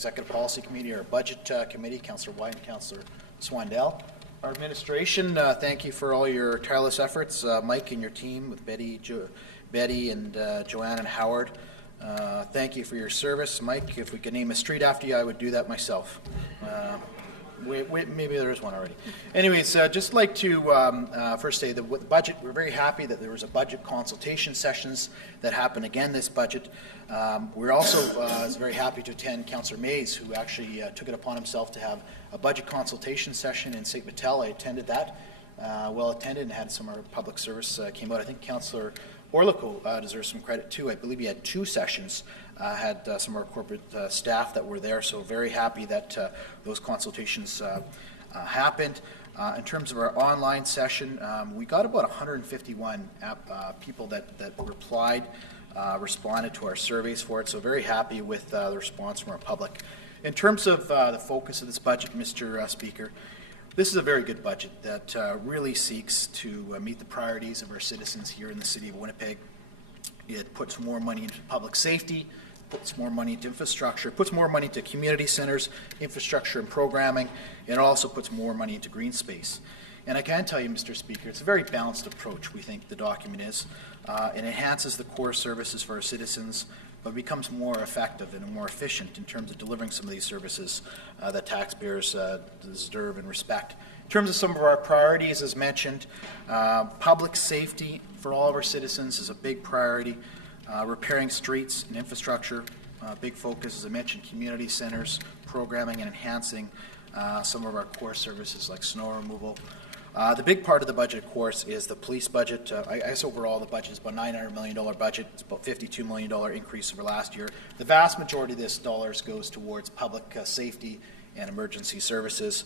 Executive Policy Committee, our Budget Committee, Councillor White and Councillor Swandell. Our administration, thank you for all your tireless efforts. Mike and your team with Betty and Joanne and Howard. Thank you for your service. Mike, if we could name a street after you, I would do that myself. Maybe there is one already. Anyways, just like to first say that with the budget, we're very happy that there was a budget consultation sessions that happened again this budget. We're also very happy to attend Councillor Mays, who actually took it upon himself to have a budget consultation session in St. Vital. I attended that, well attended, and had some of our public service came out. I think Councillor Orlico deserves some credit too. I believe he had 2 sessions, had some of our corporate staff that were there, so very happy that those consultations happened. In terms of our online session, we got about 151 people that replied, responded to our surveys for it, so very happy with the response from our public. In terms of the focus of this budget, Mr. Speaker, this is a very good budget that really seeks to meet the priorities of our citizens here in the City of Winnipeg. It puts more money into public safety, puts more money into infrastructure, puts more money into community centres, infrastructure and programming, and it also puts more money into green space. And I can tell you, Mr. Speaker, it's a very balanced approach, we think the document is. It enhances the core services for our citizens, but becomes more effective and more efficient in terms of delivering some of these services that taxpayers deserve and respect. In terms of some of our priorities, as mentioned, public safety for all of our citizens is a big priority. Repairing streets and infrastructure, big focus, as I mentioned, community centres, programming and enhancing some of our core services like snow removal. The big part of the budget, of course, is the police budget. I guess overall the budget is about $900 million budget. It's about $52 million increase over last year. The vast majority of this dollars goes towards public safety and emergency services.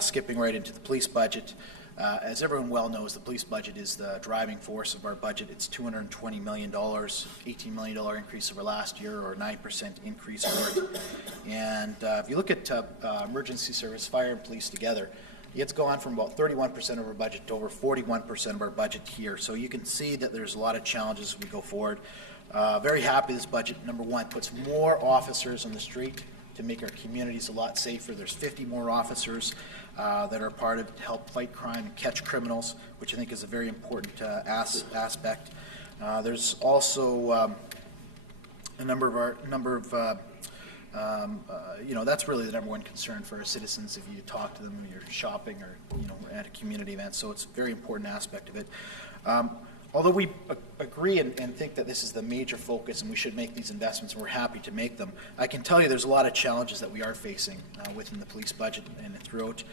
Skipping right into the police budget. As everyone well knows, the police budget is the driving force of our budget. It's $220 million, $18 million increase over last year, or 9% increase over it. And if you look at emergency service, fire and police together, it's gone from about 31% of our budget to over 41% of our budget here. So you can see that there's a lot of challenges as we go forward. Very happy this budget, number one, puts more officers on the street to make our communities a lot safer. There's 50 more officers that are part of it to help fight crime and catch criminals, which I think is a very important aspect. There's also a number of that's really the number one concern for our citizens if you talk to them when you're shopping or at a community event. So it's a very important aspect of it. Although we agree and think that this is the major focus and we should make these investments and we're happy to make them, I can tell you there's a lot of challenges that we are facing within the police budget and throughout.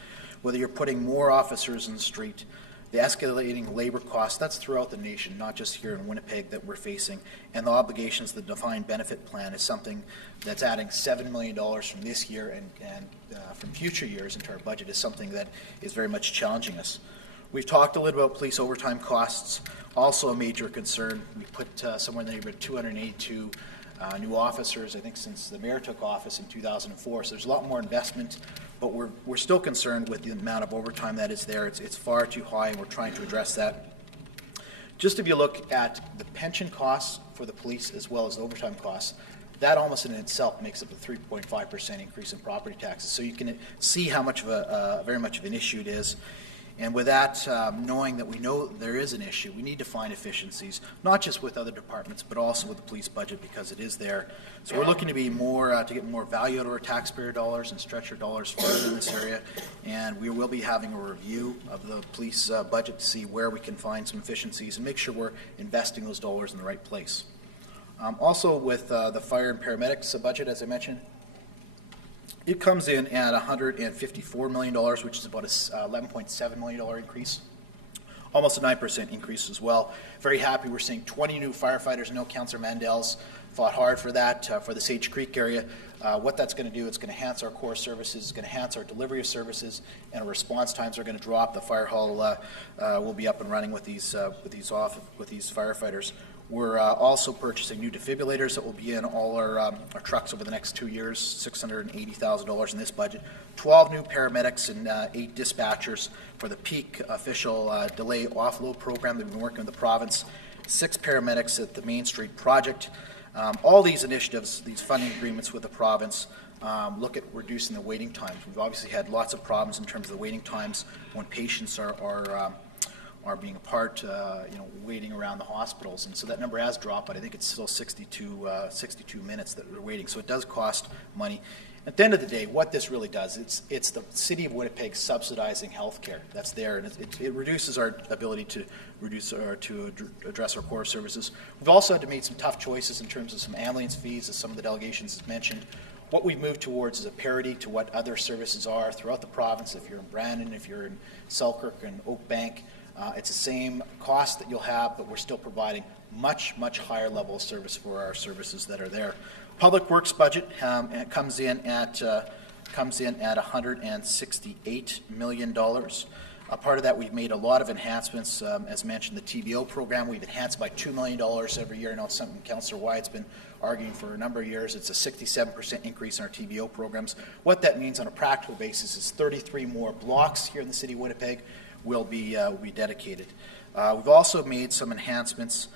Whether you're putting more officers in the street, the escalating labor costs, that's throughout the nation, not just here in Winnipeg that we're facing, and the obligations, the defined benefit plan is something that's adding $7 million from this year and from future years into our budget is something that is very much challenging us. We've talked a little about police overtime costs, also a major concern. We put somewhere in the neighborhood of 282 new officers, I think, since the mayor took office in 2004. So there's a lot more investment, but we're still concerned with the amount of overtime that is there. It's far too high, and we're trying to address that. Just if you look at the pension costs for the police as well as the overtime costs, that almost in itself makes up a 3.5% increase in property taxes. So you can see how much of very much of an issue it is. And with that, knowing that we know there is an issue, we need to find efficiencies, not just with other departments, but also with the police budget because it is there. So we're looking to be more, to get more value out of our taxpayer dollars and stretch our dollars further in this area. And we will be having a review of the police budget to see where we can find some efficiencies and make sure we're investing those dollars in the right place. Also with the fire and paramedics budget, as I mentioned, it comes in at $154 million, which is about a $11.7 million increase, almost a 9% increase as well. Very happy we're seeing 20 new firefighters. I know Councillor Mandel's fought hard for that, for the Sage Creek area. What that's going to do, it's going to enhance our core services, it's going to enhance our delivery of services, and our response times are going to drop. The fire hall will be up and running with these firefighters. We're also purchasing new defibrillators that will be in all our trucks over the next 2 years, $680,000 in this budget. 12 new paramedics and 8 dispatchers for the peak official delay offload program that we've been working with the province. 6 paramedics at the Main Street project. All these initiatives, these funding agreements with the province, look at reducing the waiting times. We've obviously had lots of problems in terms of the waiting times when patients are being apart, waiting around the hospitals, and so that number has dropped, but I think it's still 62 minutes that they're waiting. So it does cost money. At the end of the day, what this really does, it's the City of Winnipeg subsidizing healthcare. That's there, and it reduces our ability to address our core services. We've also had to make some tough choices in terms of some ambulance fees, as some of the delegations have mentioned. What we've moved towards is a parity to what other services are throughout the province. If you're in Brandon, if you're in Selkirk and Oak Bank, it's the same cost that you'll have, but we're still providing much, much higher level of service for our services that are there. Public Works budget comes in at $168 million. A part of that, we've made a lot of enhancements. As mentioned, the TVO program, we've enhanced by $2 million every year. I know it's something Councillor Wyatt's been arguing for a number of years. It's a 67% increase in our TVO programs. What that means on a practical basis is 33 more blocks here in the City of Winnipeg will be dedicated. We've also made some enhancements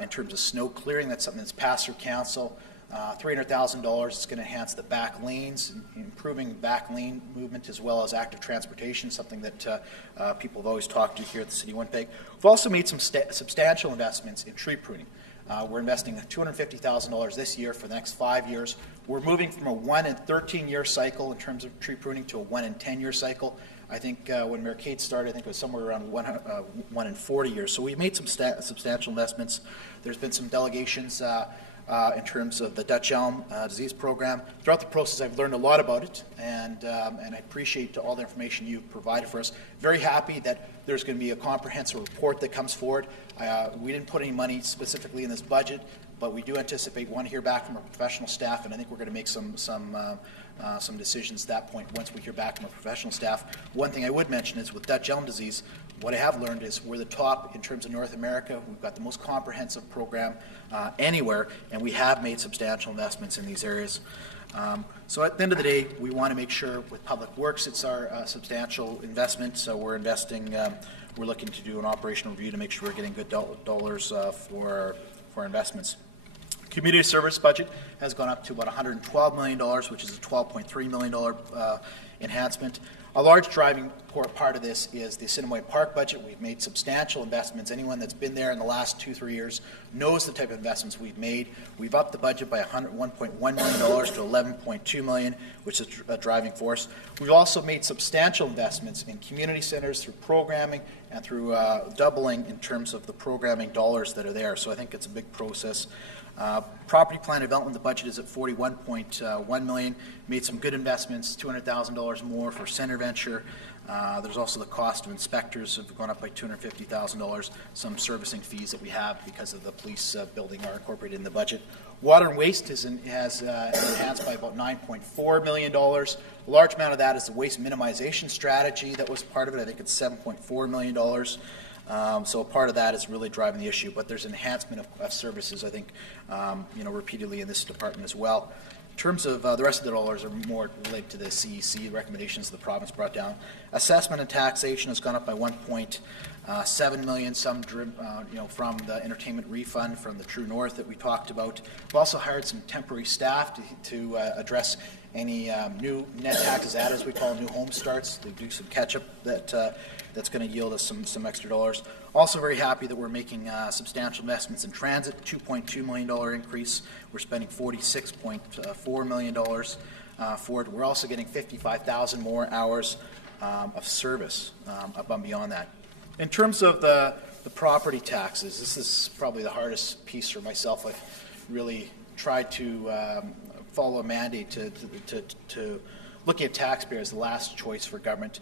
in terms of snow clearing. That's something that's passed through Council. $300,000 is going to enhance the back lanes, improving back lane movement as well as active transportation, something that people have always talked to here at the City of Winnipeg. We've also made some substantial investments in tree pruning. We're investing $250,000 this year for the next 5 years. We're moving from a 1 in 13-year cycle in terms of tree pruning to a 1 in 10-year cycle. I think when Mayor Kate started, I think it was somewhere around 1 in 40 years. So we've made some substantial investments. There's been some delegations in terms of the Dutch elm disease program. Throughout the process, I've learned a lot about it, and I appreciate all the information you've provided for us. Very happy that there's going to be a comprehensive report that comes forward. We didn't put any money specifically in this budget, but we do anticipate one to hear back from our professional staff, and I think we're going to make some decisions at that point once we hear back from our professional staff. One thing I would mention is with Dutch elm disease, what I have learned is we're the top in terms of North America. We've got the most comprehensive program anywhere, and we have made substantial investments in these areas. So at the end of the day, we want to make sure with Public Works it's our substantial investment. So we're investing, we're looking to do an operational review to make sure we're getting good dollars for our investments. Community service budget has gone up to about $112 million, which is a $12.3 million enhancement. A large driving part of this is the Assiniboine Park budget. We've made substantial investments. Anyone that's been there in the last 2-3 years knows the type of investments we've made. We've upped the budget by $1.1 million to $11.2 million, which is a driving force. We've also made substantial investments in community centers through programming and through doubling in terms of the programming dollars that are there. So I think it's a big process. Property plan development, the budget is at $41.1 million. Made some good investments, $200,000 more for Center Venture. There's also the cost of inspectors have gone up by $250,000. Some servicing fees that we have because of the police building are incorporated in the budget. Water and waste has enhanced by about $9.4 million. A large amount of that is the waste minimization strategy that was part of it. I think it's $7.4 million. So a part of that is really driving the issue, but there's enhancement of services, I think, repeatedly in this department as well. In terms of the rest of the dollars are more related to the CEC recommendations the province brought down. Assessment and taxation has gone up by $1.7 million, some from the entertainment refund from the True North that we talked about. We've also hired some temporary staff to address any new net taxes added, as we call new home starts. They do some catch-up that's going to yield us some extra dollars. Also very happy that we're making substantial investments in transit, $2.2 million increase. We're spending $46.4 million for it. We're also getting 55,000 more hours of service above and beyond that. In terms of the property taxes, this is probably the hardest piece for myself. I've really tried to follow a mandate to looking at taxpayers, the last choice for government.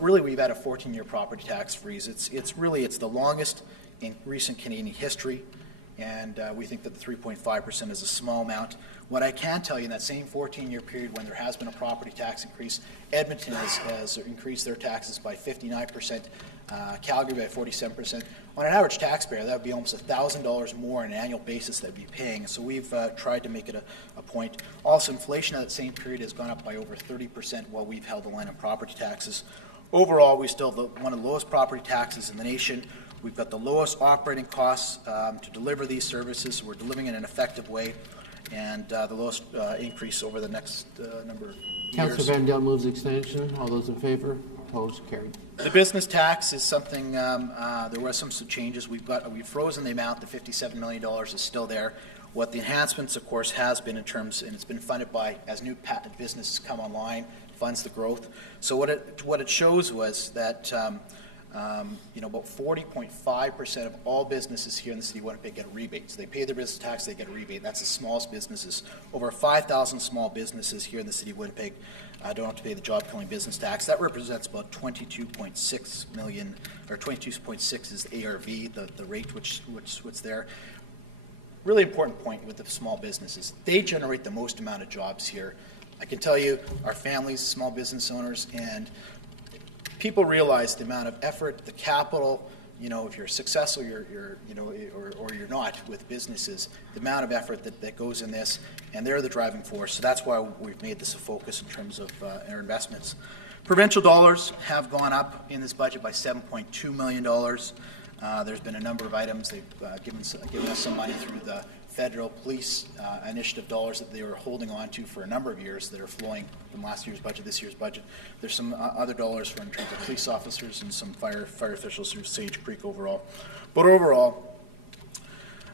Really, we've had a 14-year property tax freeze. It's the longest in recent Canadian history, and we think that the 3.5% is a small amount. What I can tell you, in that same 14-year period when there has been a property tax increase, Edmonton has increased their taxes by 59%, Calgary by 47%. On an average taxpayer, that would be almost $1,000 more on an annual basis that we'd be paying. So we've tried to make it a point. Also, inflation at that same period has gone up by over 30% while we've held the line on property taxes. Overall, we still have one of the lowest property taxes in the nation. We've got the lowest operating costs to deliver these services. So we're delivering in an effective way. and the lowest increase over the next number of years. Councillor Van Dale moves extension. All those in favour? Opposed? Carried. The business tax is something, there was some changes. We've frozen the amount. The $57 million is still there. What the enhancements, of course, has been in terms, and it's been funded by, as new patent businesses come online, funds the growth. So what it shows was that about 40.5% of all businesses here in the city of Winnipeg get a rebate. So they pay their business tax, they get a rebate. That's the smallest businesses. Over 5,000 small businesses here in the city of Winnipeg don't have to pay the job-killing business tax. That represents about 22.6 million, or 22.6 is the ARV, the rate what's there. Really important point with the small businesses. They generate the most amount of jobs here. I can tell you, our families, small business owners, and people realize the amount of effort, the capital, if you're successful, or you're not with businesses, the amount of effort that goes in this, and they're the driving force. So that's why we've made this a focus in terms of our investments. Provincial dollars have gone up in this budget by $7.2 million. There's been a number of items. They've given us some money through the federal police initiative dollars that they were holding on to for a number of years that are flowing from last year's budget, this year's budget. There's some other dollars in terms of police officers and some fire officials through Sage Creek overall. But overall,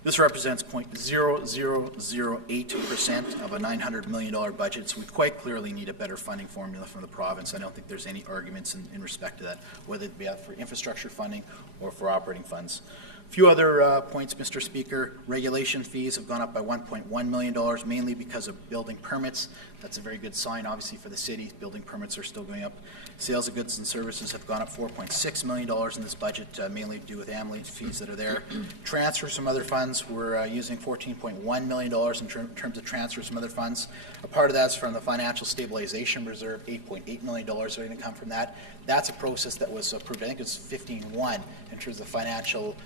this represents 0.0008% of a $900 million budget, so we quite clearly need a better funding formula from the province. I don't think there's any arguments in respect to that, whether it be for infrastructure funding or for operating funds. A few other points, Mr. Speaker. Regulation fees have gone up by $1.1 million, mainly because of building permits. That's a very good sign, obviously, for the city. Building permits are still going up. Sales of goods and services have gone up $4.6 million in this budget, mainly to do with ambulance fees that are there. Transfers from other funds, we're using $14.1 million in terms of transfers from other funds. A part of that's from the Financial Stabilization Reserve, $8.8 million are going to come from that. That's a process that was approved, I think it's 15-1 in terms of the financial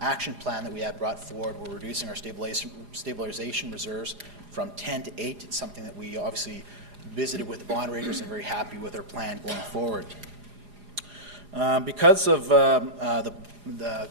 action plan that we had brought forward. We're reducing our stabilization reserves from 10 to 8. It's something that we obviously visited with the bond raters and very happy with our plan going forward. Because of the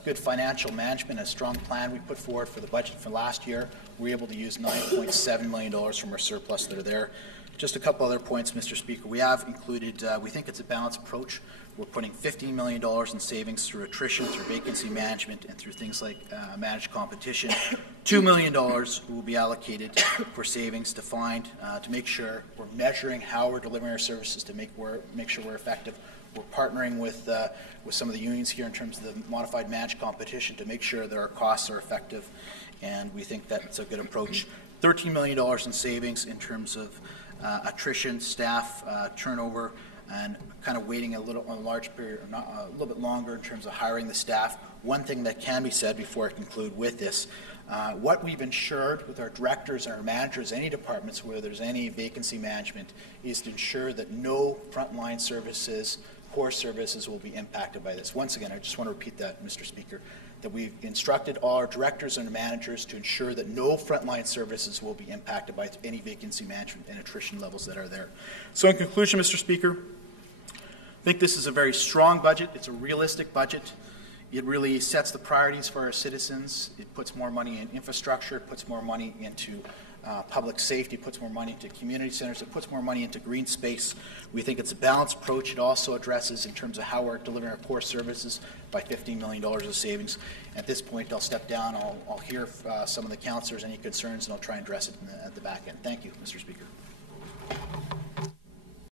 good financial management and strong plan we put forward for the budget for last year, we were able to use $9.7 million from our surplus that are there. Just a couple other points, Mr. Speaker. We have included, we think it's a balanced approach. We're putting $15 million in savings through attrition, through vacancy management, and through things like managed competition. $2 million will be allocated for savings to make sure we're measuring how we're delivering our services to make sure we're effective. We're partnering with some of the unions here in terms of the modified managed competition to make sure that our costs are effective, and we think that's a good approach. $13 million in savings in terms of attrition, staff turnover, and kind of waiting a large period, a little bit longer in terms of hiring the staff. One thing that can be said before I conclude with this, what we've ensured with our directors and our managers, any departments where there's any vacancy management, is to ensure that no frontline services, core services will be impacted by this. Once again, I just want to repeat that, Mr. Speaker, that we've instructed all our directors and managers to ensure that no frontline services will be impacted by any vacancy management and attrition levels that are there. So in conclusion, Mr. Speaker, I think this is a very strong budget. It's a realistic budget. It really sets the priorities for our citizens. It puts more money in infrastructure. It puts more money into public safety. It puts more money into community centers. It puts more money into green space. We think it's a balanced approach. It also addresses in terms of how we're delivering our core services by $15 million of savings. At this point, I'll step down. I'll hear some of the councillors, any concerns, and I'll try and address it at the back end. Thank you, Mr. Speaker.